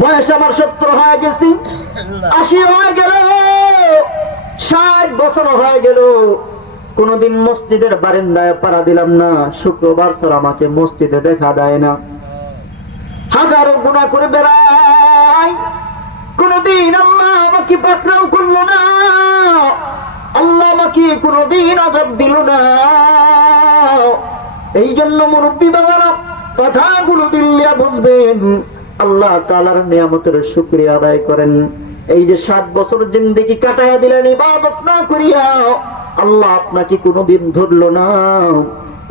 বয়স আমার 70 হয়ে গেছি, 80 হয়ে গেল, 60 বছর হয়ে গেল, কোনদিন মসজিদের বারান্দায় পাড়া দিলাম না। শুক্রবার ছাড়া আমাকে মসজিদে দেখা দেয় না। হাজারো গুনাহ করে বেড়াই, কোনদিন আল্লাহ আমাকে পাকড়াও করলো না। আল্লাহ আমাকে কোনদিন আযাব দিল না। এই জন্য মুরব্বী বাবারা কথাগুলো দিল্লিয়া বুঝবেন, আল্লাহ তাআলার নিয়ামতের শুকরিয়া আদায় করেন। এই যে 60 বছর জিন্দেগি কাটায়া দিলেন ইবাদত না করিয়া, আল্লাহ আপনাকে কোনদিন ধরলো না।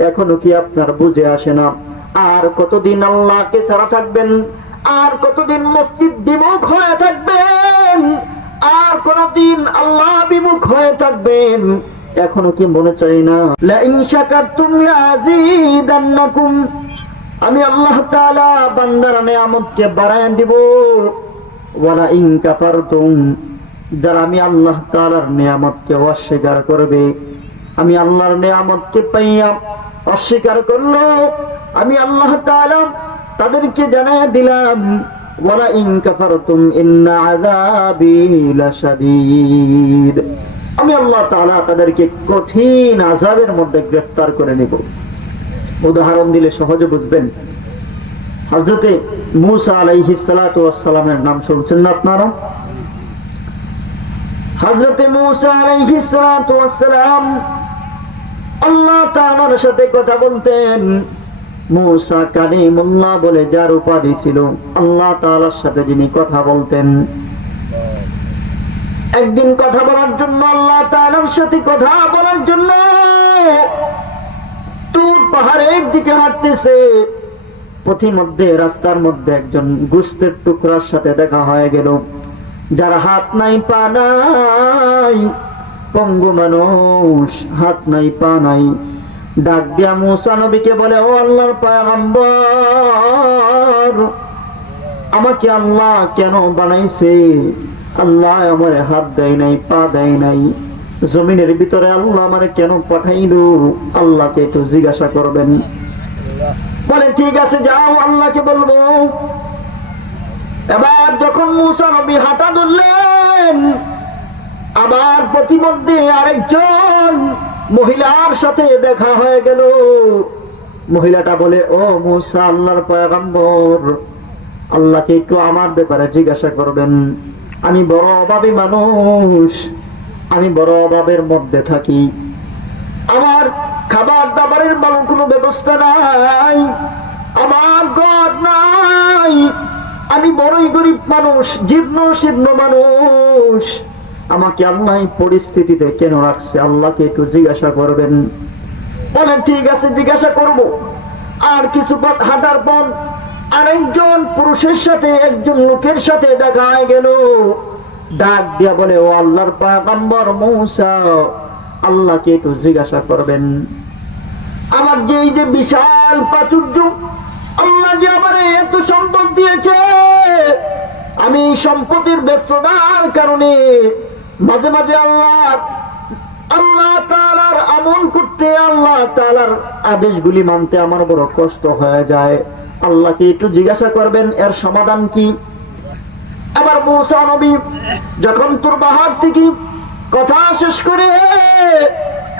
এখনো কি আপনার বুঝে আসে না? আর কতদিন আল্লাহকে ছাড়া থাকবেন? আর কতদিন মসজিদ বিমুখ হয়ে থাকবেন? আর কতদিন আল্লাহ বিমুখ হয়ে থাকবেন? এখনো কি মনে চাই না? লা ইন শাকারতুম লাযীদান্নাকুম, আমি আল্লাহ তাআলা বান্দার নিয়ামতকে বাড়ায় দিব। ওয়ালা ইন কাফারতুম, যারা আমি আল্লাহ তাআলার নিয়ামতকে অস্বীকার করবে, আমি আল্লাহর নিয়ামতকে পাইয়া অস্বীকার করলো, আমি আল্লাহ তাআলা তাদেরকে জানায় দিলাম, ওয়ালা ইন কাফারতুম ইন্না আযাবি লাশাদীদ, আমি আল্লাহ তাআলা তাদেরকে কঠিন আযাবের মধ্যে গ্রেফতার করে নেব। উদাহরণ দিলে সহজে বুঝবেন। হযরতে মূসা আলাইহিস সালাতু ওয়াস সালামের নাম শুনছেন না আপনারা? হযরতে মূসা আলাইহিস সালাতু ওয়াস সালাম আল্লাহ তাআলার সাথে কথা বলতেন। মূসা কালিমুল্লাহ বলে যার উপাধি ছিল, আল্লাহ তাআলার সাথে যিনি কথা বলতেন, একদিন কথা বলার জন্য, আল্লাহ তাআলার সাথে কথা বলার জন্য তুর পাহাড়ের দিকে হাঁটতেছে। পথিমধ্যে রাস্তার মধ্যে একজন গোশতের টুকরার সাথে দেখা হয়ে গেল, যার হাত নাই পা নাই, পঙ্গু মানুষ, হাত নাই পা নাই। ডাক দিয়া মূসা নবীকে বলে, ও আল্লাহর পয়গম্বর, আমাকে আল্লাহ কেন বানাইছে? আল্লাহ আমার হাত দেয় নাই, পা দেয় নাই, জমিনের ভিতরে আল্লাহ আমারে কেন পাঠাইলো? আল্লাহকে একটু জিজ্ঞাসা করবেন। বলে ঠিক আছে, যাও, আল্লাহকে বলবো। এবার যখন মূসা নবী হাঁটা ধরলেন, আবার প্রতিমধ্যে আরেকজন মহিলার সাথে দেখা হয়ে গেল। মহিলাটা বলে, ও মূসা, আল্লাহর পয়গম্বর, আল্লাহকে একটু আমার ব্যাপারে জিজ্ঞাসা করবেন। আমি বড় অভাবী মানুষ, আমি বড় অভাবের মধ্যে থাকি, আমার খাবার দাবারের ভালো কোনো ব্যবস্থা নাই, আমার ঘর নাই, আমি বড়ই গরিব মানুষ, জীর্ণ শীর্ণ মানুষ, আমাকে আল্লাহ পরিস্থিতিতে কেন রাখছে? আল্লাহকে একটু জিজ্ঞাসা করবেন। বলেন ঠিক আছে, জিজ্ঞাসা করব। আর কিছু পথ হাঁটার পর আরেকজন পুরুষের সাথে, একজন লোকের সাথে দেখা হয়ে গেল। ডাক দিয়া বলে, ও আল্লাহর পয়গম্বর মূসা, আল্লাহকে একটু জিজ্ঞাসা করবেন। আমার যে এই যে বিশাল প্রাচুর্য, আল্লাহ যে আমার এত সম্পদ দিয়েছে, আমি সম্পদের ব্যস্ততার কারণে মাঝে মাঝে আল্লাহ তাআলার আমল করতে, আল্লাহ তাআলার আদেশগুলি মানতে আমার বড় কষ্ট হয়ে যায়। আল্লাহকে একটু জিজ্ঞাসা করবেন, এর সমাধান কি? আবার মূসা নবী যখন তোর পাহাড় থেকে কথা শেষ করে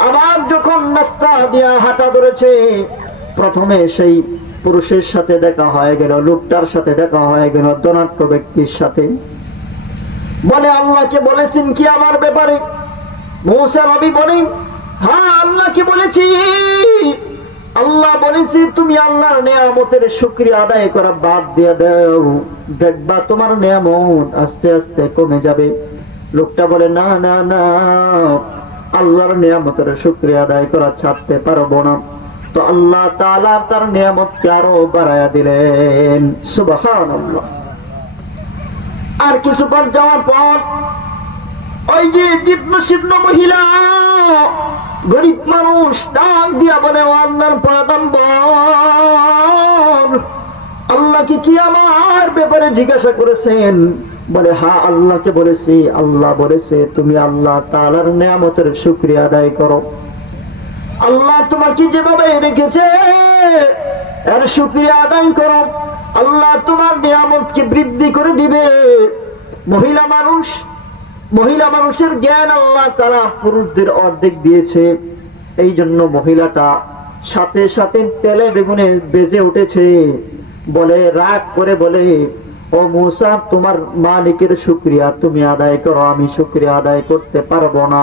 আবার যখন রাস্তা দিয়া হাঁটা ধরেছে, প্রথমে সেই পুরুষের সাথে দেখা হয়ে গেল, লোকটার সাথে দেখা হয়ে গেল, ধনাঢ্য ব্যক্তির সাথে। বলে, আল্লাহকে বলেছেন কি আমার ব্যাপারে? মূসা নবী বলেন, হ্যাঁ, আল্লাহকে বলেছি। আল্লাহ বলেছি তুমি আল্লাহর নিয়ামতের শুকরিয়া আদায় করা বাদ দিয়ে দাও, দেখবা তোমার নিয়ামত আস্তে আস্তে কমে যাবে। লোকটা বলে, না না না, আল্লাহর নিয়ামতের শুকরিয়া আদায় করা ছাড়তে পারবো না। তো আল্লাহ তাআলা তার নিয়ামতকে আরো বাড়ায়া দিলেন। সুবহানাল্লাহ। আর কিছু পথ যাওয়ার পর ওই যে জীর্ণ শীর্ণ মহিলা, গরিব মানুষ, ডাক দিয়া বলে, ও আল্লাহর পয়গম্বর, আল্লাহকে কি আমার ব্যাপারে জিজ্ঞাসা করেছেন? বলে, হ্যাঁ, আল্লাহকে বলেছি। আল্লাহ বলেছে তুমি আল্লাহ তাআলার নিয়ামতের শুকরিয়া আদায় করো। আল্লাহ তোমাকে যেভাবে রেখেছে এর শুকরিয়া আদায় করো, আল্লাহ তোমার নিয়ামতকে বৃদ্ধি করে দিবে। মহিলা মানুষের জ্ঞান আল্লাহ তাআলা পুরুষদের অর্ধেক দিয়েছে, এই জন্য মহিলাটা সাথে সাথে তেলে বেগুনে বেজে উঠেছে। বলে, রাগ করে বলে, ও মূসা, তোমার মালিকের শুকরিয়া তুমি আদায় করো, আমি শুকরিয়া আদায় করতে পারবো না।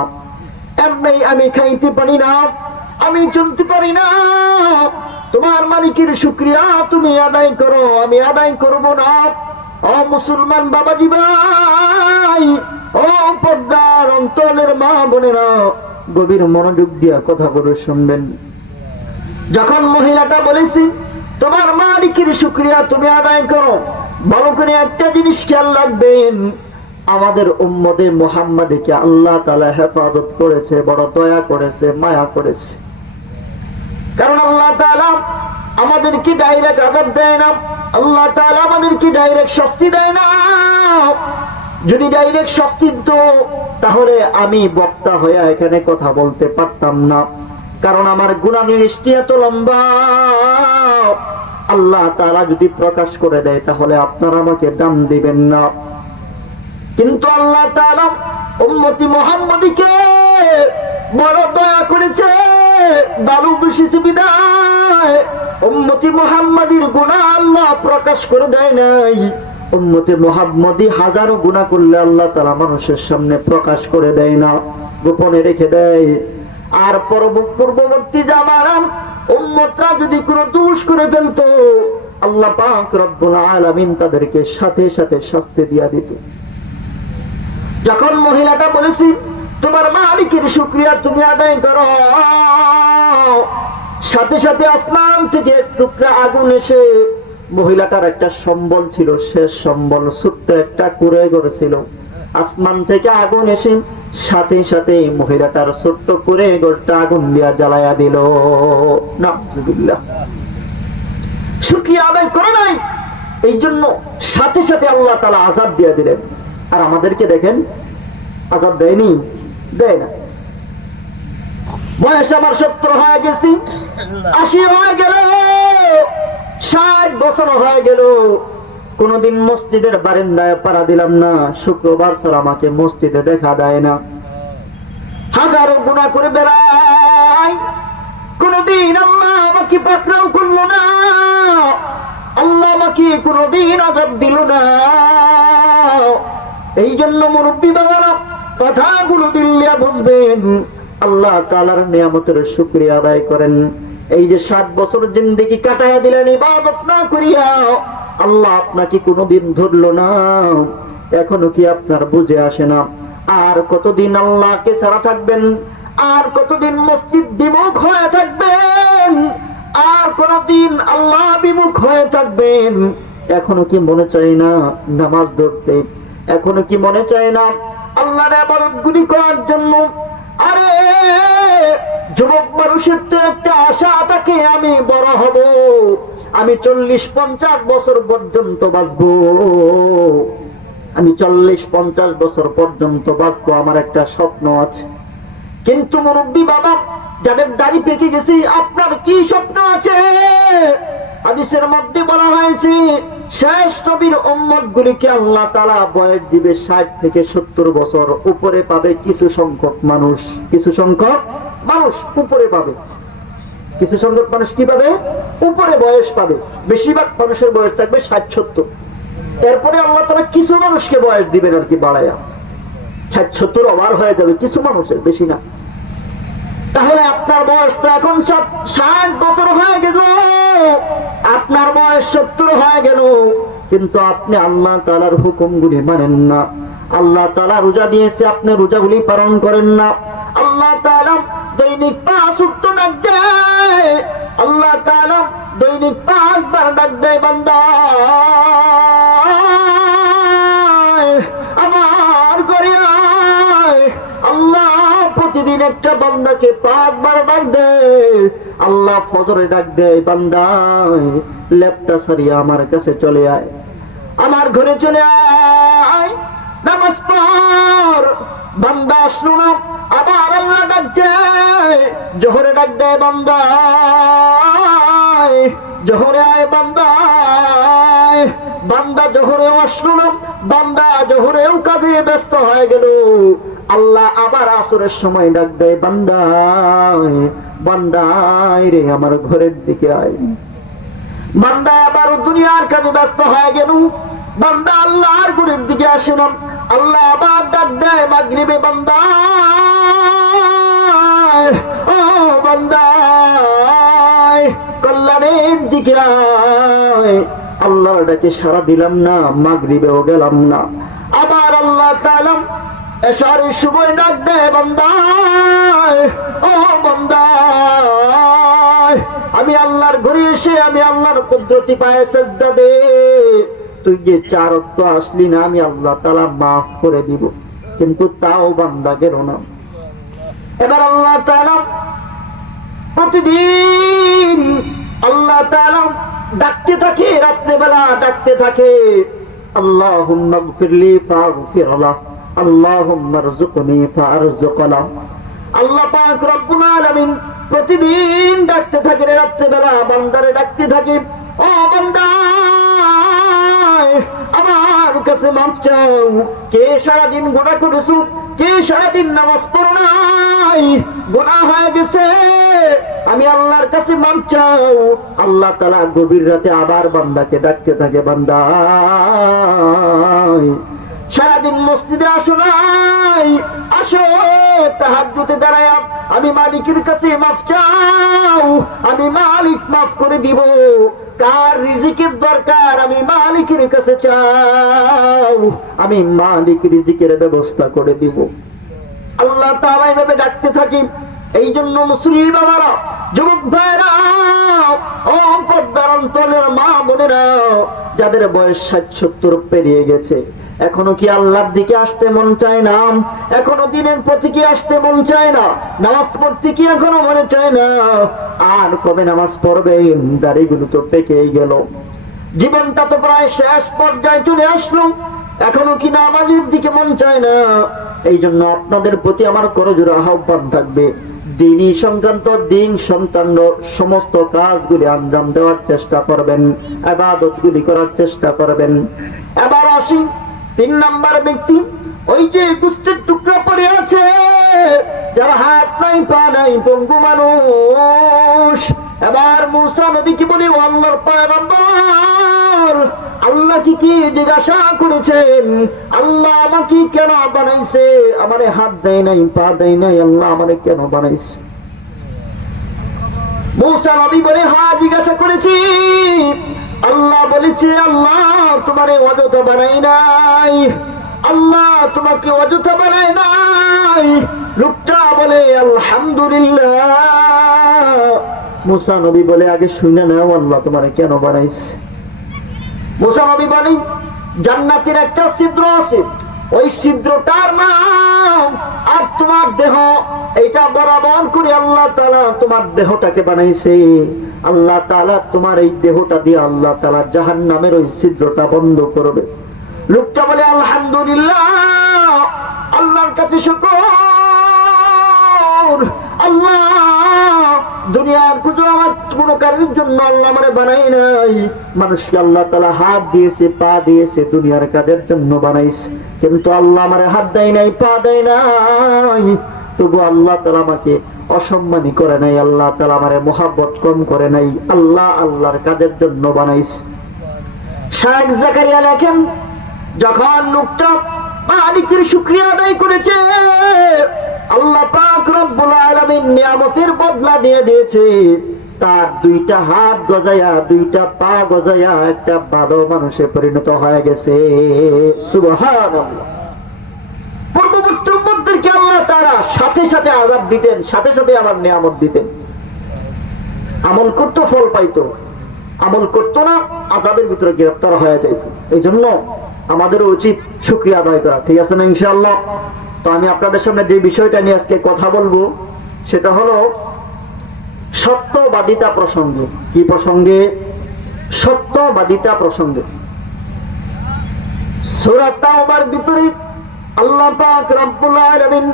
এমনি আমি খাইতে পারি না, আমি চলতে পারি না, তোমার মালিকের শুকরিয়া তুমি আদায় করো, আমি আদায় করব না। ও মুসলমান বাবাজি ভাই, ও পর্দার অন্তরের মা বোনেরা, গভীর মনোযোগ দিয়া কথাগুলো শুনবেন। যখন মহিলাটা বলেছি তোমার মালিকের শুকরিয়া তুমি আদায় করো, ভালো করে একটা জিনিস খেয়াল রাখবেন, আমাদের উম্মতে মুহাম্মাদীকে আল্লাহ তাআলা হেফাজত করেছে, বড় দয়া করেছে, মায়া করেছে। কারণ আল্লাহ তাআলা আমাদেরকে ডাইরেক্ট আযাব দেয় না, আল্লাহ তাআলা আমাদেরকে ডাইরেক্ট শাস্তি দেয় না। যদি ডাইরেক্ট শাস্তি দিত তাহলে আমি বক্তা হয়ে এখানে কথা বলতে পারতাম না, কারণ আমার গুনাহ লিস্ট এত লম্বা। আল্লাহ তাআলা যদি প্রকাশ করে দেয় তাহলে আপনারা আমাকে দাম দিবেন না। কিন্তু আল্লাহ তাআলা উম্মতি মুহাম্মাদীকে বড় দয়া করেছে, ভালোবেসেছে বিদায় উম্মতি মুহাম্মাদীর গুনাহ আল্লাহ প্রকাশ করে দেয় নাই। উম্মতি মুহাম্মাদী হাজারো গুনাহ করলে আল্লাহ তাআলা মানুষের সামনে প্রকাশ করে দেয় না, গোপনে রেখে দেয়। আর পূর্ববর্তী জামানার উম্মতরা যদি কোনো দোষ করে ফেলতো, আল্লাহ পাক রব্বুল আলামিন তাদেরকে সাথে সাথে শাস্তি দিয়া দিত। যখন মহিলাটা বলেছি তোমার মালিকের শুকরিয়া তুমি আদায় করো, সাথে সাথে আসমান থেকে এক টুকরা আগুন এসে, মহিলাটার একটা সম্বল ছিল, শেষ সম্বল, ছোট্ট একটা কুঁড়ে ঘর ছিল, আসমান থেকে আগুন এসে সাথে সাথে মহিলাটার ছোট্ট কুঁড়ে ঘরটা আগুন দিয়া জ্বালায়া দিল। নাউযুবিল্লাহ। শুকরিয়া আদায় করে নাই, এই জন্য সাথে সাথে আল্লাহ তাআলা আযাব দিয়ে দিলেন। আর আমাদেরকে দেখেন, আযাব দেয়নি, দেয় না। বয়স আমার 70 হয়ে গেছি, 80 হয়ে গেল, 60 বছর হয়ে গেল, কোনদিন মসজিদের বারান্দায় পাড়া দিলাম না, শুক্রবার ছাড়া আমাকে মসজিদে দেখা দেয় না। হাজারো গুনাহ করে বেড়াই, কোনদিন আল্লাহ আমাকে পাকড়াও করলো না, আল্লাহ আমাকে কোনদিন আযাব দিল না। এই জন্য মুরব্বী বাবারা কথাগুলো দিল্লিয়া বুঝবেন, আল্লাহ তাআলার নিয়ামতের শুকরিয়া আদায় করেন। এই যে 60 বছর জিন্দেগি কাটায়া দিলেন ইবাদত না করিয়া, আল্লাহ আপনাকে কোনদিন ধরলো না, এখনো কি আপনার বুঝে আসে না? আর কতদিন আল্লাহকে ছাড়া থাকবেন, আর কতদিন মসজিদ বিমুখ হয়ে থাকবেন, আর কোনদিন আল্লাহ বিমুখ হয়ে থাকবেন? এখনো কি মনে চায় না নামাজ ধরতে? এখনো কি মনে চায় না আল্লাহর ইবাদতগুলি করার জন্য? আরে যুবক মানুষের তো একটা আশা থাকে, আমি বড় হব, আমি 40-50 বছর পর্যন্ত বাঁচবো, আমি 40-50 বছর পর্যন্ত বাঁচবো, আমার একটা স্বপ্ন আছে। কিন্তু মুরব্বী বাবা যাদের দাড়ি পেকে গেছে, আপনার কি স্বপ্ন আছে? হাদিসের মধ্যে বলা হয়েছে শেষ নবীর উম্মত গুলিকে আল্লাহ তাআলা বয়স দিবে 60 থেকে 70 বছর, উপরে পাবে কিছু সংখ্যক মানুষ, কিছু সংখ্যক মানুষ উপরে পাবে, কিছু সংখ্যক মানুষ কি পাবে? উপরে বয়স পাবে। বেশিরভাগ মানুষের বয়স থাকবে 60-70। এরপরে আল্লাহ তাআলা কিছু মানুষকে বয়স দিবেন আর কি বাড়ায়া, 60-70 ওভার হয়ে যাবে কিছু মানুষের, বেশি না। তাহলে আপনার বয়স তো এখন 60 বছর হয়ে গেল, আপনার বয়স 70 হয়ে গেল, কিন্তু আপনি আল্লাহ তাআলার হুকুমগুলি মানেন না। আল্লাহ তাআলা রোজা দিয়েছে, আপনি রোজাগুলি পালন করেন না। আল্লাহ তাআলা দৈনিক 5 ওয়াক্ত ডাক দেয়, আল্লাহ তাআলা দৈনিক 5 বার ডাক দেয়, বান্দা আমার ঘরে আয়। আল্লাহ প্রতিদিন একটা বান্দাকে 5 বার ডাক দেয়। আল্লাহ ফজরে ডাক দেয়, বান্দা লেপটা সারিয়া আমার কাছে চলে আয়, আমার ঘরে চলে আয়, নামাজ পড়। বান্দা আসলো না, আবার আল্লাহ ডাক দেয়, জোহরে ডাক দেয়, বান্দা জোহরে আয় বান্দা আয়। বান্দা জোহরেও আসলো না, বান্দা জোহরেও কাজে ব্যস্ত হয়ে গেল। আল্লাহ আবার আসরের সময় ডাক দেয়, বান্দা আয়, বান্দা আয় রে আমার ঘরের দিকে আয়। বান্দা আবার দুনিয়ার কাজে ব্যস্ত হয়ে গেল, বান্দা আল্লাহর ঘরের দিকে আসে না। আল্লাহ আবার ডাক দেয় মাগরিবে, বান্দা আয়, ও বান্দা আয়, কল্যাণের দিকে আয়। আল্লাহর ডাকে সাড়া দিলাম না, মাগরিবেও গেলাম না। আবার আল্লাহ তাআলা এশারের সময় ডাক দেয়, বান্দা আয়, ও বান্দা আয়, আমি আল্লাহর ঘরে এসে আমি আল্লাহর কুদরতি পায়ে সিজদা দে। তুই যে 4 ওয়াক্ত আসলি না, আমি আল্লাহ তাআলা মাফ করে দিব, কিন্তু তাও বান্দা গেল না। এবার আল্লাহ তাআলা প্রতিদিন আল্লাহ তাআলা ডাকতে থাকে, রাত্রেবেলা ডাকতে থাকে, আল্লাহুম্মা গফিরলি ফাগফির লাহ, আল্লাহুম্মা রযুকনি ফারযুক লাহ। আল্লাহ পাক রব্বুল আলামিন প্রতিদিন ডাকতে থাকে, রাত্রেবেলা বান্দারে ডাকতে থাকে, ও বান্দা আমার কাছে মাফ চাও। কে সারাদিন গুনাহ করেছো, কে সারাদিন নামাজ পড়ো নাই, গুনাহ হয়ে গেছে, আমি আল্লাহর কাছে মাফ চাও। আল্লাহ তাআলা গভীর রাতে আবার বান্দাকে ডাকতে থাকে, বান্দা সারাদিন মসজিদে আসো নাই, আসো তাহাজ্জুদে দাঁড়ায় আমি মালিকের কাছে মাফ চাও, আমি মালিক মাফ করে দিব। কার রিজিকের দরকার, আমি মালিকের কাছে চাও, আমি মালিক রিজিকের ব্যবস্থা করে দিব। আল্লাহ তাআলা এভাবে ডাকতে থাকি। এই জন্য মুসলিম বাবারা, যুবক ভাইরা, ও পর্দার অন্তরের মা বোনেরা, যাদের বয়স 60-70 পেরিয়ে গেছে, এখনো কি আল্লাহর দিকে আসতে মন চায় না? এখনো দিনের প্রতি কি আসতে মন চায় না? নামাজ পড়তে কি এখনো মনে চায় না? আর কবে নামাজ পড়বে? দাড়িগুলো তো পেকেই গেল, জীবনটা তো প্রায় শেষ পর্যায়ে চলে আসলো, এখনো কি নামাজের দিকে মন চায় না? এই জন্য আপনাদের প্রতি আমার করজোড়ে আহ্বান থাকবে, দ্বীনি সংক্রান্ত দিন সন্তান সমস্ত কাজগুলি আঞ্জাম দেওয়ার চেষ্টা করবেন, ইবাদতগুলি করার চেষ্টা করবেন। এবার আসি 3 নাম্বার ব্যক্তি, ওই যে কুস্তির টুকরা পড়ে আছে, যার হাত নাই পা নাই, পঙ্গু মানুষ। এবার মুসা নবী কি বলে, আল্লাহর পয়গম্বর, আল্লাহ কি জিজ্ঞাসা করেছেন, আল্লাহ আমাকে কেন বানাইছে? আমারে হাত দেয় নাই, পা দেয় নাই, আল্লাহ আমারে কেন বানাইছে? মুসা নবী বলে, হ্যাঁ জিজ্ঞাসা করেছি। আল্লাহ বলেছে, আল্লাহ তোমারে অযথা বানাই নাই, আল্লাহ তোমাকে অযথা বানাই নাই। লোকটা বলে, আলহামদুলিল্লাহ। মুসা নবী বলে, আগে শুনে নাও আল্লাহ তোমারে কেন বানাইছে। মুসা নবী বলে, জান্নাতের একটা ছিদ্র আছে, ওই ছিদ্রটার নাম আর তোমার দেহ, এটা বরাবর করে আল্লাহ তাআলা তোমার দেহটাকে বানাইছে। আল্লাহ তাআলা তোমার এই দেহটা দিয়ে আল্লাহ তাআলা জাহান্নামের ওই ছিদ্রটা বন্ধ করবে। লোকটা বলে, আলহামদুলিল্লাহ, আল্লাহর কাছে শুকর। আল্লাহ দুনিয়ার কোনো কাজের জন্য আল্লাহ আমারে বানাই নাই, মানুষকে আল্লাহ তাআলা হাত দিয়েছে, পা দিয়েছে, দুনিয়ার কাজের জন্য বানাইছে, কিন্তু আল্লাহ আমারে হাত দেয় নাই, পা দেয় নাই, তবু আল্লাহ তাআলা আমাকে অসম্মানী করে নাই, আল্লাহ তাআলা আমারে মহব্বত কম করে নাই, আল্লাহ আল্লাহর কাজের জন্য বানাইছে। শাইখ জাকারিয়া লেখেন, যখন লোকটা মালিকের শুকরিয়া আদায় করেছে, আল্লাহ পাক রব্বুল আলামিন নিয়ামতের বদলা দিয়ে দিয়েছে। তার 2টা হাত গজায়া, 2টা পা গজায়া একটা ভালো মানুষে পরিণত হয়ে গেছে। সুবহানাল্লাহ। পূর্ববর্তী উম্মতদেরকে আল্লাহ তাআলা সাথে সাথে আযাব দিতেন, সাথে সাথে আবার নিয়ামত দিতেন। আমল করতো, ফল পাইতো, আমল করতো না, আযাবের ভিতরে গ্রেফতার হয়ে যাইতো। এই জন্য আমাদের উচিত শুকরিয়া আদায় করা, ঠিক আছে না ইনশাআল্লাহ? তো আমি আপনাদের সামনে যে বিষয়টা নিয়ে আজকে কথা বলবো, সেটা হলো সত্যবাদিতা প্রসঙ্গে। কি প্রসঙ্গে? সত্যবাদিতা প্রসঙ্গে। সূরা তাওবার ভিতরে আল্লাহ পাক রব্বুল আলামিন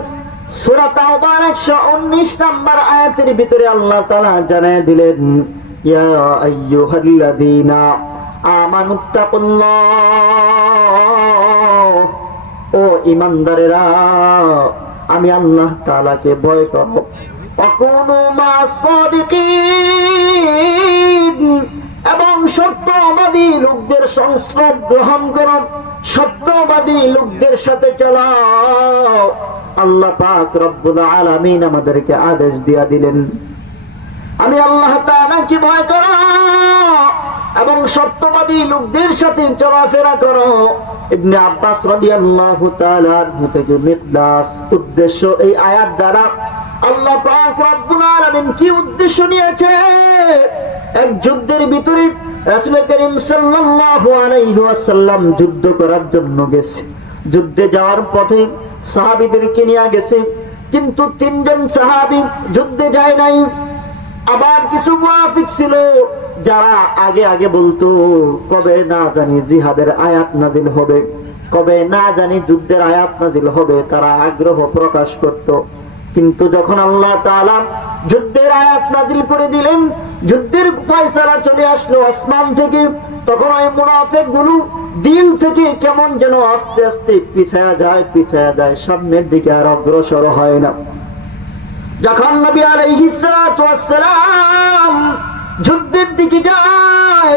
সূরা তাওবার 119 নম্বর আয়াতের ভিতরে আল্লাহ তাআলা জানায় দিলেন, ইয়া আইয়ুহাল্লাযীনা আমানুত্তাকুল্লাহ, ও ঈমানদারেরা আমি আল্লাহ তাআলাকে ভয় করো। ওয়াকুনু মা'আস-সাদিকিন, এবং সত্যবাদী লোকদের সংস্রব গ্রহণ করো, সত্যবাদী লোকদের সাথে চলাও। আল্লাহ পাক রব্বুল আলামিন আমাদেরকে আদেশ দিয়া দিলেন আমি আল্লাহ তাআলাকে ভয় করো এবং সত্যবাদী লোকদের সাথে চলাফেরা করো। ইবনে আব্বাস রাদিয়াল্লাহু তাআলা আনহু থেকে মিকদাস উদ্দেশ্য এই আয়াত দ্বারা আল্লাহ পাক রব্বুল আলামিন কি উদ্দেশ্য নিয়েছে, এক যুদ্ধের ভিতরে রাসূল করিম সাল্লাল্লাহু আলাইহি ওয়াসাল্লাম যুদ্ধ করার জন্য গেছে। যুদ্ধে যাওয়ার পথে সাহাবীদেরকে নিয়ে গেছে, কিন্তু তিনজন সাহাবী যুদ্ধে যায় নাই। আবার কিছু মুনাফিক ছিল যারা আগে আগে বলতো কবে না জানি জিহাদের আয়াত নাজিল হবে, কবে না জানি যুদ্ধের আয়াত নাজিল হবে, তারা আগ্রহ প্রকাশ করত। কিন্তু যখন আল্লাহ তাআলা যুদ্ধের আয়াত নাজিল করে দিলেন, যুদ্ধের ফয়সালা চলে আসলো আসমান থেকে, তখন ওই মুনাফিকগুলো দিল থেকে কেমন যেন আস্তে আস্তে পিছায়া যায়, সামনের দিকে আর অগ্রসর হয় না। যখন নবী আলাইহিস সালাতু ওয়াস সালাম যুদ্ধের দিকে যায়,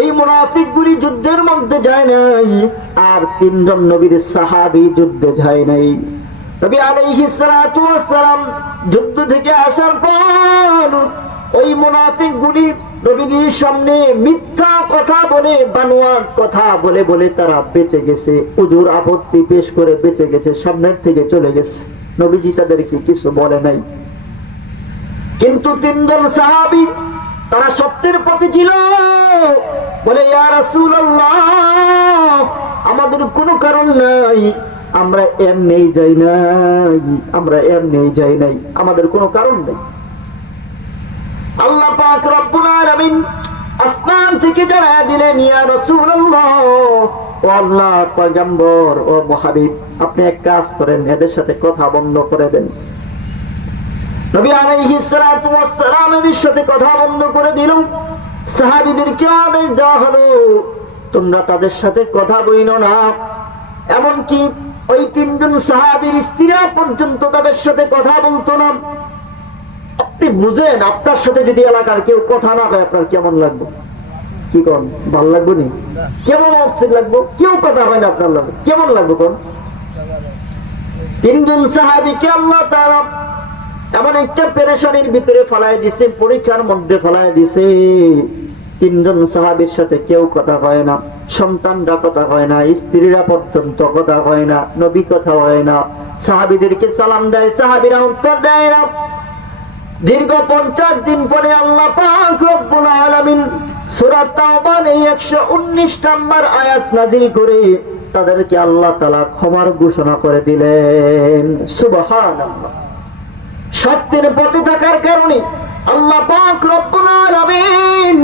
এই মুনাফিকগুলি যুদ্ধের মধ্যে যায় নাই, আর তিনজন নবীর সাহাবী যুদ্ধে যায় নাই। নবী আলাইহিস সালাতু ওয়াস সালাম যুদ্ধ থেকে আসার পর ওই মুনাফিকগুলি নবীর সামনে মিথ্যা কথা বলে, বানোয়াট কথা বলে বলে তারা বেঁচে গেছে, উজুর আপত্তি পেশ করে বেঁচে গেছে, সামনের থেকে চলে গেছে। নবীজি তাদেরকে কিছু বলে নাই। কিন্তু তিনজন সাহাবী তারা সত্যের পথে ছিল, বলে ইয়া রাসূলুল্লাহ আমাদের কোনো কারণ নাই, আমরা এমনিই যাই নাই, আমাদের কোনো কারণ নেই। আল্লাহ পাক রব্বুল আলামিন আসমান থেকে জানায়া দিলেন ইয়া রাসূলুল্লাহ, ও আল্লাহর পয়গম্বর, ও মুহাবিব, আপনি এক কাজ করেন, এদের সাথে কথা বন্ধ করে দেন। নবী আলাইহিস সালাতু ওয়াস সালাম এদের সাথে কথা বন্ধ করে দিল। সাহাবীদেরকে আদেশ দেওয়া হলো তোমরা তাদের সাথে কথা বইনো না। এমনকি ওই তিনজন সাহাবীর স্ত্রীরা পর্যন্ত তাদের সাথে কথা বলতো না। আপনি বুঝেন, আপনার সাথে যদি এলাকার কেউ কথা না কয় আপনার কেমন লাগবে? কি কোন ভালো লাগবে নি? কেমন অস্থির লাগবে? কেউ কথা হয় না আপনার লাগে, কেমন লাগবে কোন? তিনজন সাহাবীকে আল্লাহ তাআলা এমন একটা পেরেশানির ভিতরে ফেলায় দিছে, পরীক্ষার মধ্যে ফেলায় দিছে। তিনজন সাহাবীর সাথে কেউ কথা হয় না, সন্তানরা কথা হয় না, স্ত্রীরা পর্যন্ত কথা হয় না, নবী কথা হয় না। সাহাবীদেরকে সালাম দেয়, সাহাবীরা উত্তর দেয় না। দীর্ঘ 50 দিন পরে আল্লাহ পাক রব্বুল আলামিন সূরা তাওবার এই 119 নম্বর আয়াত নাযিল করে তাদেরকে আল্লাহ তাআলা ক্ষমার ঘোষণা করে দিলেন। সুবহানাল্লাহ। সত্যের পথে থাকার কারণে আল্লাহ পাক রব্বুল আলামিন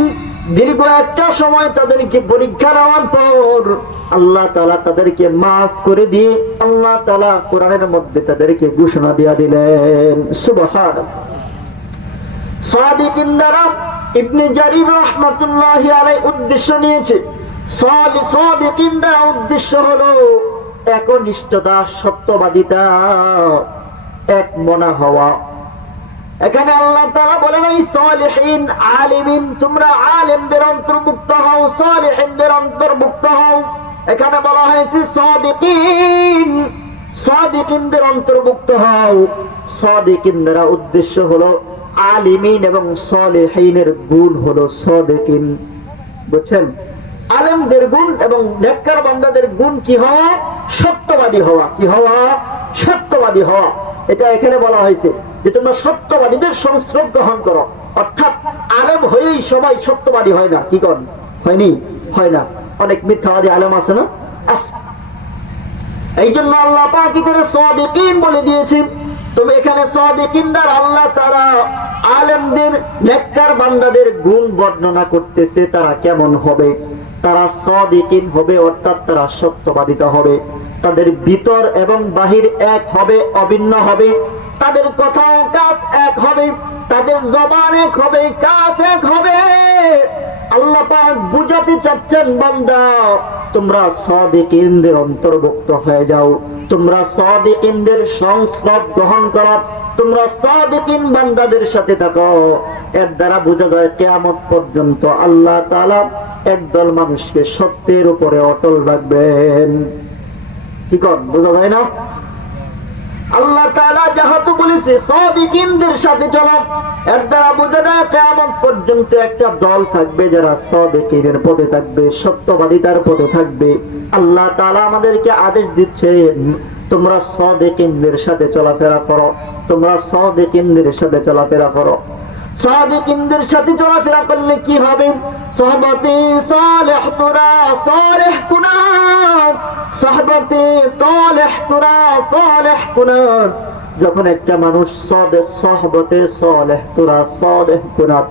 দীর্ঘ একটা সময় তাদেরকে পরীক্ষা নেওয়ার পর আল্লাহ তাআলা তাদেরকে মাফ করে দিয়ে আল্লাহ তাআলা কোরআনের মধ্যে তাদেরকে ঘোষণা দিয়ে দিলেন। সুবহানাল্লাহ। সাদিকিন দ্বারা ইবনে জারির রাহমাতুল্লাহি আলাইহি উদ্দেশ্য নিয়েছে, সাদিকিন দ্বারা উদ্দেশ্য হলো একনিষ্ঠতা, সত্যবাদিতা, এক মনা হওয়া। এখানে আল্লাহ তাআলা বলেন এই সালিহিন আলিমিন, তোমরা আলেমদের অন্তর্ভুক্ত হও, সালিহিনদের অন্তর্ভুক্ত হও। এখানে বলা হয়েছে সাদিকিন, সাদিকিনদের অন্তর্ভুক্ত হও। সাদিকিন দ্বারা উদ্দেশ্য হলো আলিমিন এবং সালিহিনের গুণ হলো সাদিকিন। বুঝছেন? আলেমদের গুণ এবং নেককার বান্দাদের গুণ কি হওয়া? সত্যবাদী হওয়া। কি হওয়া? সত্যবাদী হওয়া। এটা এখানে বলা হয়েছে যে তোমরা সত্যবাদীদের সংস্রব গ্রহণ করো। অর্থাৎ আলেম হয়েই সবাই সত্যবাদী হয় না। কি করেন? হয়নি? হয় না। অনেক মিথ্যাবাদী আলেম আছে না? আছে। এই জন্য আল্লাহ পাক এখানে সাদিকিন বলে দিয়েছে। তুমি এখানে সাদিকিন দ্বারা আল্লাহ তাআলা আলেমদের, নেককার বান্দাদের গুণ বর্ণনা করতেছে। তারা কেমন হবে? তারা সাদিকিন হবে, অর্থাৎ তারা সত্যবাদিতা হবে। তাদের ভিতর এবং বাহির এক হবে, অভিন্ন হবে। তাদের কথা ও কাজ এক হবে, তাদের জবান এক হবে, কাজ এক হবে। আল্লাহ পাক বুঝাতে চাচ্ছেন, বান্দা তোমরা সাদিকিনদের অন্তর্ভুক্ত হয়ে যাও, তোমরা সাদিকিনদের সংস্রব গ্রহণ করো, তোমরা সাদিকিন বান্দাদের সাথে থাকো। এর দ্বারা বোঝা যায় কিয়ামত পর্যন্ত আল্লাহ তাআলা একদল মানুষকে সত্যের উপরে অটল রাখবেন। কি কর বোঝা যায় না? আল্লাহ তাআলা যেহেতু বলেছে সাদিকিনদের সাথে চলো, এর দ্বারা বোঝা যায় কিয়ামত পর্যন্ত একটা দল থাকবে যারা সাদিকিনের পথে থাকবে, সত্যবাদিতার পথে থাকবে। আল্লাহ তাআলা আমাদেরকে আদেশ দিচ্ছেন, তোমরা সাদিকিনদের সাথে চলাফেরা করো, তোমরা সাদিকিনদের সাথে চলাফেরা করো। সাদিকিনদের সাথে চলাফেরা করলে কি হবে? সাহবতে সালেহ তোরা সালেহ কুনাত, সাহবতে তালেহ তোরা তালেহ কুনাত। যখন একটা মানুষ সাহবতে সালেহ তোরা সালেহ কুনাত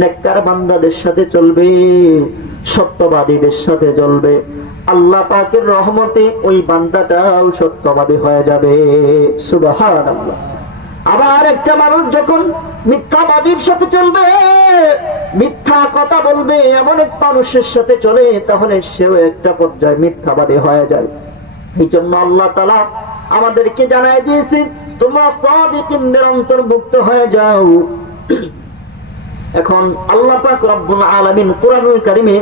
নেককার বান্দাদের সাথে চলবে, সত্যবাদীদের সাথে চলবে, আল্লাহ পাকের রহমতে ওই বান্দাটাও সত্যবাদী হয়ে যাবে। সুবহানাল্লাহ। আবার একটা মানুষ যখন মিথ্যাবাদীর সাথে চলবে, মিথ্যা কথা বলবে, এমন এক মানুষের সাথে চলে, তাহলে সেও একটা পর্যায়ে মিথ্যাবাদী হয়ে যায়। এই জন্য আল্লাহ তাআলা আমাদেরকে জানাই দিয়েছে, তোমরা সাদিকিনদের অন্তর্ভুক্ত হয়ে যাও। এখন আল্লাহ পাক রব্বুল আলামিন কোরআনুল কারীমে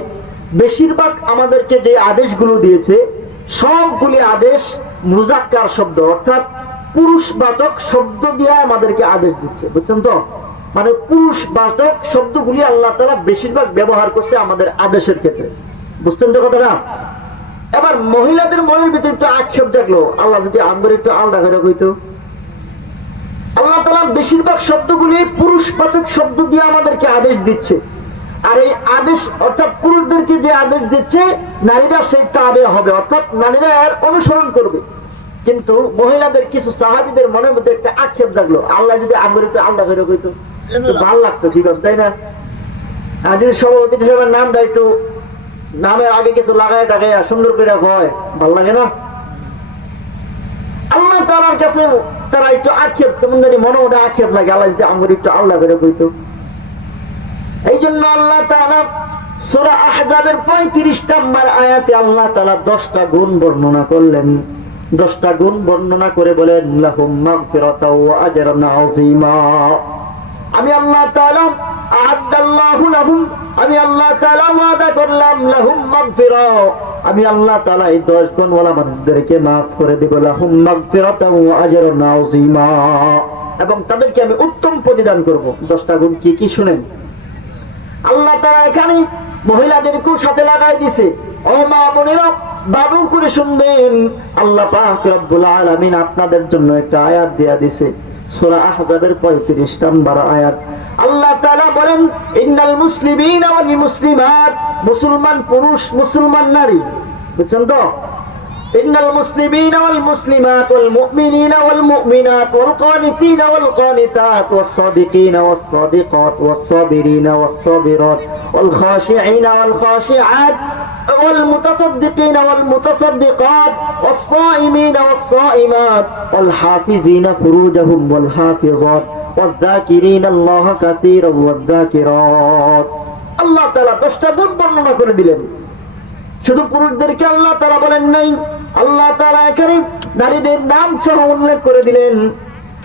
বেশিরভাগ আমাদেরকে যে আদেশগুলো দিয়েছে, সবগুলি আদেশ মুজাক্কার শব্দ, অর্থাৎ পুরুষবাচক শব্দ দিয়ে আমাদেরকে আদেশ দিচ্ছে। বুঝছেন তো? মানে পুরুষবাচক শব্দগুলি আল্লাহ তাআলা বেশিরভাগ ব্যবহার করছে আমাদের আদেশের ক্ষেত্রে। বুঝছেন তো কথাটা? এবার মহিলাদের মনের ভিতরে একটু আক্ষেপ জাগলো, আল্লাহ যদি আমাদের একটু আলাদা করে কইতো। আল্লাহ তাআলা বেশিরভাগ শব্দগুলি পুরুষবাচক শব্দ দিয়ে আমাদেরকে আদেশ দিচ্ছে। আর এই আদেশ অর্থাৎ পুরুষদেরকে যে আদেশ দিচ্ছে, নারীরা সেই তাবে হবে, অর্থাৎ নারীরা এর অনুসরণ করবে। কিন্তু মহিলাদের কিছু সাহাবীদের মনের মধ্যে একটা আক্ষেপ জাগলো, আল্লাহ যদি আমাদের একটু আলাদা করে কইতো ভালো লাগতো, ঠিক আছে তাই না? আর যদি সভাপতি সাহেবের নামটা একটু নামের আগে কিছু লাগায় টাকায় সুন্দর করে হয়, ভালো লাগে না? আল্লাহ তাআলার কাছে তারা একটু আক্ষেপ, কেমন জানি মনের মধ্যে আক্ষেপ লাগে, আল্লাহ যদি আমাদের একটু আলাদা করে কইতো। এই জন্য আল্লাহ তাআলা সূরা আহজাবের 35 নম্বর আয়াতে আল্লাহ তাআলা 10টা গুণ বর্ণনা করলেন। 10টা গুণ বর্ণনা করে বলেন, লাহুম মাগফিরাতাও ওয়া আজরান আযীমা। আমি আল্লাহ তাআলা আ'আদাল্লাহু লাহুম, আমি আল্লাহ তাআলা ওয়াদা করলাম, লাহুম মাগফিরা, আমি আল্লাহ তাআলা এই 10 গুণওয়ালা মানুষদেরকে maaf করে দেব, লাহুম মাগফিরাতাও ওয়া আজরান আযীমা, এবং তাদেরকে আমি উত্তম প্রতিদান করব। 10টা গুণ কি কি শুনেন। আল্লাহ তাআলা এখানে মহিলাদেরকেও সাথে লাগাই দিছে। ও মা বোনেরা, বাবু করে শুনবেন, আল্লাহ পাক রব্বুল আলামিন আপনাদের জন্য একটা আয়াত দেয়া দিছে, সূরা আহজাবের 35 নম্বর আয়াত। আল্লাহ তাআলা বলেন, ইন্নাল মুসলিমিনা ওয়াল মুসলিমাত, মুসলমান পুরুষ মুসলমান নারী। বুঝছেন তো? ইন্নাল মুসলিমিনা ওয়াল মুসলিমাত ওয়াল মুমিনিনা ওয়াল মুমিনাত ওয়াল কানিতিনা ওয়াল কানিতাত ওয়াস সাদিকিনা ওয়াস সাদিকাত ওয়াস সাবিরিনা ওয়াস সাবিরাত ওয়াল খাশিঈনা ওয়াল খাশিআত والمتصدقين والمتصدقات والصائمين والصائمات والحافظين فروجهم والحافظات والذاكرين الله كثيرا والذاكرات। আল্লাহ তাআলা 10টা গুণ বর্ণনা করে দিলেন। শুধু পুরুষদেরকে আল্লাহ তাআলা বলেন নাই, আল্লাহ তাআলা এখানে নারীদের নাম সহ উল্লেখ করে দিলেন।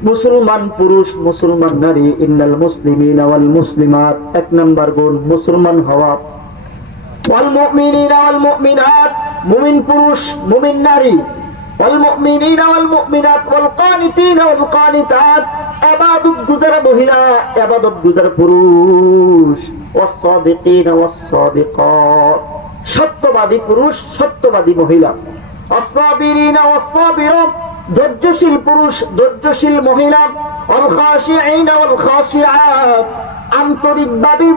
মুসলমান পুরুষ মুসলমান নারী, ইন্নাল মুসলিমিনা ওয়াল মুসলিমাত, 1 নম্বর গুণ মুসলমান হওয়া। ওয়াল মুমিনিনা ওয়াল মুমিনাত, মুমিন পুরুষ মুমিন নারী। ওয়াল মুমিনিনা ওয়াল মুমিনাত ওয়াল কানিতিনা ওয়াল কানিতাত, ইবাদত গুজার মহিলা ইবাদত গুজার পুরুষ। ওয়াস সাদিকিনা ওয়াস সাদিকাত, সত্যবাদী পুরুষ সত্যবাদী মহিলা। ওয়াস সাবিরিনা ওয়াস সাবিরাত, ধৈর্যশীল পুরুষ ধৈর্যশীল মহিলা। ওয়াল খাশিঈনা ওয়াল খাশিআত, আন্তরিকভাবে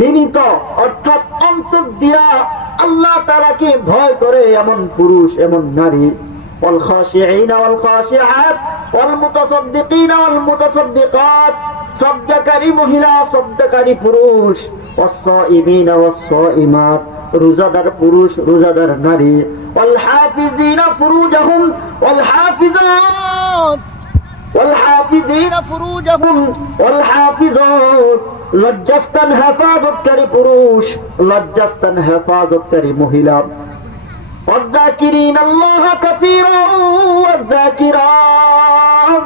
বিনীত অর্থাৎ অন্তর দিয়া আল্লাহ তাআলাকে ভয় করে এমন পুরুষ এমন নারী। ওয়াল খাশিঈনা ওয়াল খাশিআত ওয়াল মুতাসাদ্দিকিনা ওয়াল মুতাসাদ্দিকাত, সাদকাকারী মহিলা সাদকাকারী পুরুষ। ওয়াস সাইমিনা ওয়াস সাইমাত, রোজাদার পুরুষ রোজাদার নারী। ওয়াল হাফিজিনা ফুরুজাহুম ওয়াল হাফিজাত, ওয়াল والحافظين فروجهم والحافظات লজ্জাস্থান হেফাজতকারী পুরুষ, লজ্জাস্থান হেফাজতকারী মহিলা, والذاكرين الله كثيرا والذاكرات,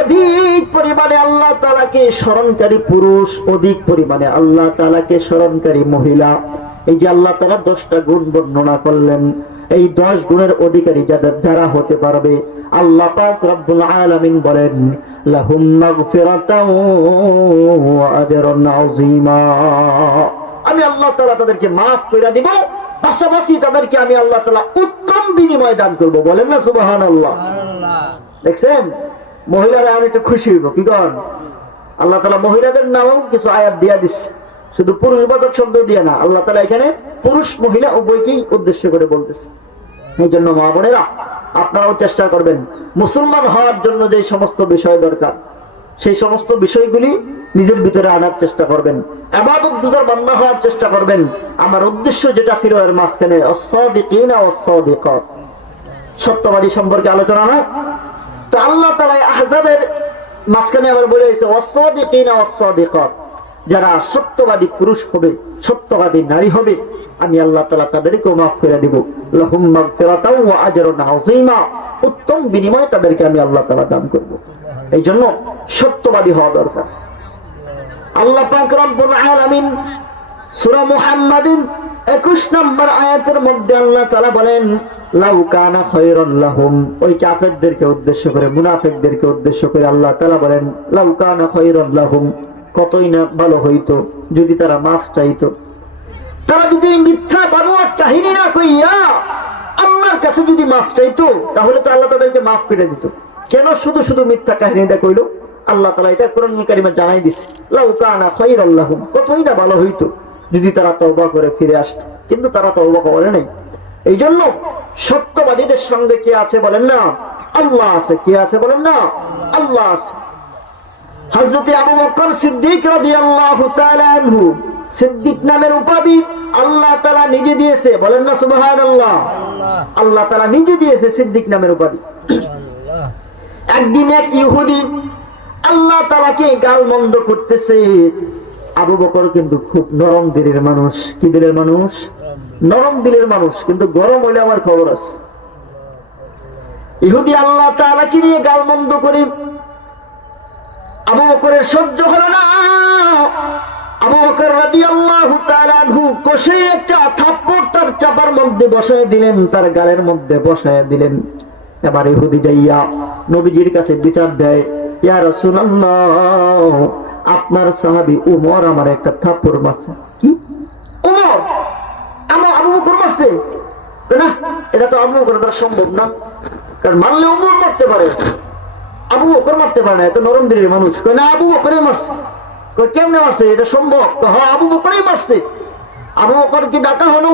অধিক পরিমাণে আল্লাহ তাআলাকে স্মরণকারী পুরুষ, অধিক পরিমাণে আল্লাহ তাআলাকে স্মরণকারী মহিলা। এই যে আল্লাহ তাআলা 10টা গুণ বর্ণনা করলেন, এই 10 গুণের অধিকারী যারা হতে পারবে, আল্লাহ পাক রব্বুল আলামিন বলেন লাহুম মাগফিরাতাও ওয়া আজরুন আযীমা, আমি আল্লাহ তাআলা তাদেরকে maaf করে দিব, পাশাপাশি তাদেরকে আমি আল্লাহ তাআলা উত্তম বিনিময় দান করব। বলেন না সুবহানাল্লাহ। দেখছেন মহিলারা আমি একটু খুশি হইব, কি করেন? আল্লাহ তাআলা মহিলাদের নামেও কিছু আয়াত দিয়া দিচ্ছে, শুধু পুরুষবাচক শব্দ দিয়ে না, আল্লাহ তাআলা এখানে পুরুষ মহিলা উভয়কেই উদ্দেশ্য করে বলতেছে। এই জন্য মা বোনেরা আপনারাও চেষ্টা করবেন মুসলমান হওয়ার জন্য যে সমস্ত বিষয় দরকার, সেই সমস্ত বিষয়গুলি নিজের ভিতরে আনার চেষ্টা করবেন, ইবাদতগুজার বান্দা হওয়ার চেষ্টা করবেন। আমার উদ্দেশ্য যেটা ছিল এর মাঝখানে আস-সাদিকিনা ওয়াস-সাদিকাত, সত্যবাদী সম্পর্কে আলোচনা না, তো আল্লাহ তাআলা আহজাবের মাঝখানে আবার বলে দিয়েছে ওয়াস-সাদিকিনা ওয়াস-সাদিকাত, যারা সত্যবাদী পুরুষ হবে, সত্যবাদী নারী হবে, আমি আল্লাহ তাআলা তাদেরকে মাফ করে দিব। লাহুম মাগফিরাতাও ওয়া আজরুন আযীমা, উত্তম বিনিময় তাদেরকে আমি আল্লাহ তাআলা দান করব। এই জন্য সত্যবাদী হওয়া দরকার। আল্লাহ পাক রব্বুল আলামিন সূরা মুহাম্মাদিন 21 নম্বর আয়াতের মধ্যে আল্লাহ তাআলা বলেন লাউ কানা খায়রান লাহুম, ওই কাফেরদেরকে উদ্দেশ্য করে, মুনাফিকদেরকে উদ্দেশ্য করে আল্লাহ তাআলা বলেন লাউ কানা খায়রান লাহুম, কতই না ভালো হইতো যদি তারা মাফ চাইতো, তারা যদি মিথ্যা বানোয়াট কাহিনী না কইয়া আল্লাহর কাছে যদি মাফ চাইতো, তাহলে তো আল্লাহ তাদেরকে মাফ করে দিত। কেন শুধু শুধু মিথ্যা কাহিনীটা কইলো? আল্লাহ তাআলা এটা কোরআনুল কারীমে জানাই দিছে, লাউ কানা খায়রান লাহুম, কতই না ভালো হইতো যদি তারা তওবা করে ফিরে আসতো, কিন্তু তারা তওবা করে নাই। এই জন্য সত্যবাদীদের সঙ্গে কে আছে বলেন না? আল্লাহ আছে। কে আছে বলেন না? আল্লাহ আছে। হযরত আবু বকর সিদ্দিক রাদিয়াল্লাহু তাআলা আনহু, সিদ্দিক নামের উপাধি আল্লাহ তাআলা নিজে দিয়েছে। বলেন না সুবহানাল্লাহ। আল্লাহ তাআলা নিজে দিয়েছে সিদ্দিক নামের উপাধি। একদিন এক ইহুদি আল্লাহ তাআলাকে গালমন্দ করতেছে। আবু বকর কিন্তু খুব নরম দিলের মানুষ। কি দিলের মানুষ? নরম দিলের মানুষ, কিন্তু গরম হইলে আমার খবর আছে। ইহুদি আল্লাহ তাআলাকে নিয়ে গালমন্দ করে আবু বকরের সহ্য হলো না। আবু বকর রাদিয়াল্লাহু তাআলা আনহু কষে একটা থাপ্পড় তার চাপার মধ্যে বসায় দিলেন, তার গালের মধ্যে বসায় দিলেন। এবার ইহুদি যাইয়া নবীজির কাছে বিচার দেয়, ইয়া রাসূলুল্লাহ, আপনার সাহাবী উমর আমার একটা থাপ্পড় মারছে। কি? উমর আমার আবু বকর মারছে? না, এটা তো আবু বকর দ্বারা সম্ভব না, কারণ মারলে উমর মারতে পারে, আবু বকর মারতে পারে না, এত নরম দিলের মানুষ। কই না, আবু বকরই মারছে। কই কেমনে মারছে? এটা সম্ভব? হ্যাঁ, আবু বকরই মারছে। আবু বকরকে ডাকা হলো,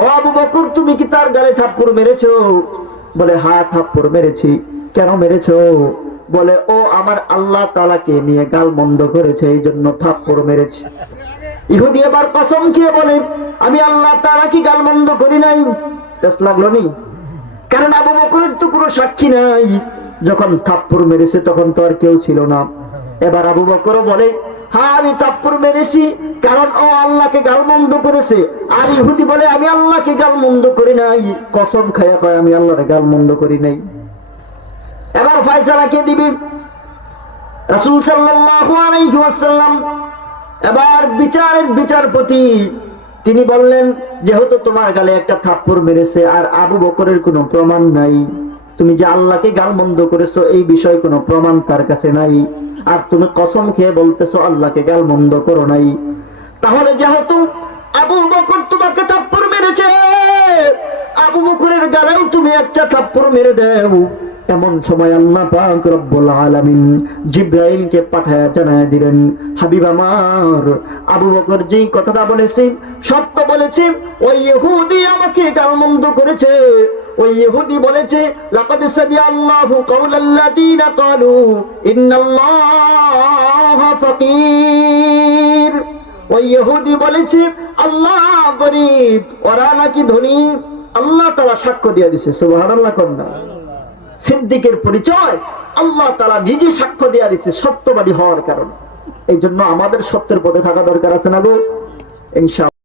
ও আবু বকর, তুমি কি তার গালে থাপ্পড় মেরেছো? বলে হ্যাঁ, থাপ্পড় মেরেছি। কেন মেরেছো? বলে ও আমার আল্লাহ তাআলাকে নিয়ে গালমন্দ করেছে, এই জন্য থাপ্পড় মেরেছি। ইহুদি এবার কসম খেয়ে বলে, আমি আল্লাহ তাআলাকে গালমন্দ করি নাই। বেশ লাগলো নি? কারণ আবু বকরের তো কোনো সাক্ষী নাই, যখন থাপ্পড় মেরেছে তখন তো আর কেউ ছিল না। এবার আবু বকর বলে, হ্যাঁ আমি থাপ্পড় মেরেছি, কারণ ও আল্লাহকে গালমন্দ করেছে। আর ইহুদি বলে, আমি আল্লাহকে গালমন্দ করি নাই। কসম খায়া কয়, আমি আল্লাহরে গালমন্দ করি নাই। এবার ফয়সালা কে দিবে? রাসূল সাল্লাল্লাহু আলাইহি ওয়াসাল্লাম। এবার বিচারপতি তিনি বললেন, যেহেতু তোমার গালে একটা থাপ্পড় মেরেছে আর আবু বকরের কোনো প্রমাণ নাই, তুমি যে আল্লাহকে গালমন্দ করেছো এই বিষয়ে কোনো প্রমাণ তার কাছে নাই, আর তুমি কসম খেয়ে বলতেছো আল্লাহকে গালমন্দ করো নাই, তাহলে যেহেতু আবু বকর তোমাকে থাপ্পড় মেরেছে, আবু বকরের গালেও তুমি একটা থাপ্পড় মেরে দাও। এমন সময় আল্লাহ পাক রব্বুল আলামিন জিবরাইলকে পাঠায়া জানায় দিলেন, হাবিব আমার, আবু বকর যেই কথাটা বলেছে সত্য বলেছে। ওই ইহুদি আমাকে গালমন্দ করেছে। ওই ইহুদি বলেছে, লাকাদ সামিআল্লাহু কাওলাল্লাযীনা ক্বালু ইন্নাল্লাহা ফাকীর। ওই ইহুদি বলেছে আল্লাহ গরীব, ওরা নাকি ধনী। আল্লাহ তাআলা সাক্ষ্য দিয়ে দিয়েছে। সুবহানাল্লাহ। কন্যা সিদ্দিকের পরিচয় আল্লাহ তাআলা নিজে সাক্ষ্য দেয়া দিচ্ছে সত্যবাদী হওয়ার কারণে। এই জন্য আমাদের সত্যের পথে থাকা দরকার আছে না গো ইনশাআল্লাহ।